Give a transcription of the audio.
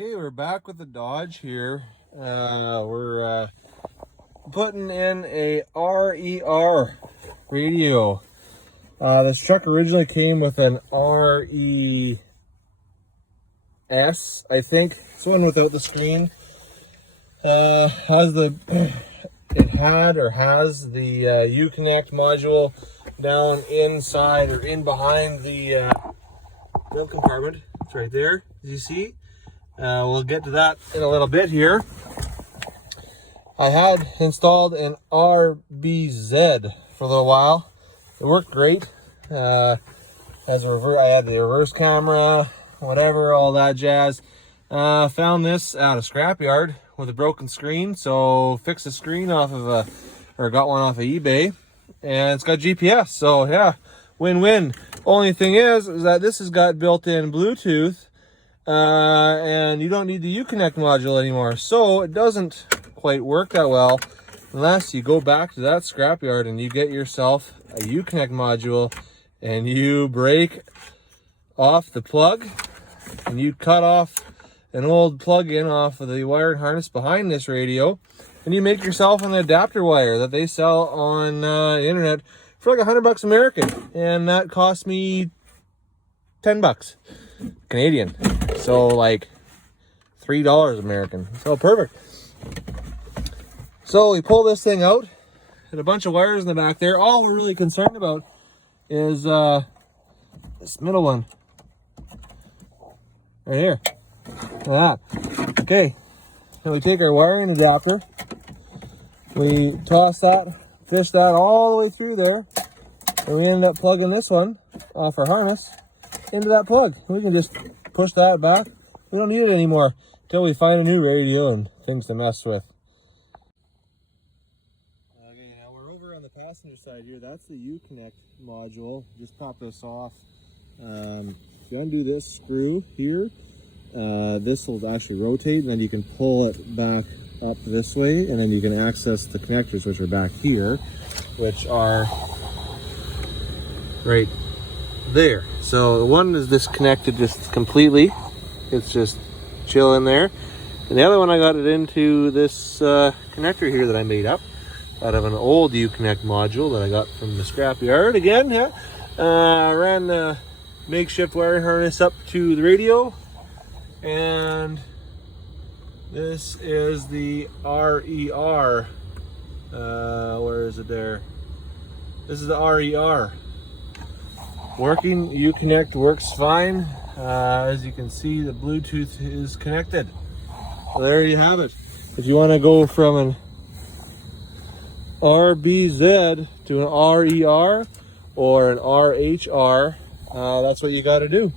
Okay, we're back with the Dodge here. We're putting in a RER radio. This truck originally came with an RES, I think. This one without the screen. It has the Uconnect module down inside or in behind the glove compartment. It's right there, as you see. We'll get to that in a little bit here. I had installed an RBZ for a little while. It worked great. I had the reverse camera, whatever, all that jazz. Found this at a scrapyard with a broken screen, so fixed the screen got one off of eBay, and it's got GPS. So yeah, win-win. Only thing is that this has got built-in Bluetooth. And you don't need the Uconnect module anymore, so it doesn't quite work that well unless you go back to that scrapyard and you get yourself a Uconnect module and you break off the plug and you cut off an old plug-in off of the wired harness behind this radio, and you make yourself an adapter wire that they sell on the internet for like $100 American, and that cost me $10 Canadian. So like $3 American. So perfect. So we pull this thing out and a bunch of wires in the back there. All we're really concerned about is this middle one right here. Look at that. Okay. Then we take our wiring adapter. We toss that, fish that all the way through there. And we end up plugging this one off our harness into that plug. We can just push that back. We don't need it anymore until we find a new radio and things to mess with. Okay, now we're over on the passenger side here. That's the Uconnect module. Just pop this off. If you undo this screw here, this will actually rotate, and then you can pull it back up this way, and then you can access the connectors, which are back here, which are right there. So the one is disconnected just completely. It's just chilling there. And the other one, I got it into this connector here that I made up out of an old Uconnect module that I got from the scrapyard again. Yeah. Ran the makeshift wiring harness up to the radio. And this is the RER. Where is it there? This is the RER. Working. Uconnect works fine. As you can see, the Bluetooth is connected. So there you have it. If you want to go from an RBZ to an RER or an RHR, that's what you got to do.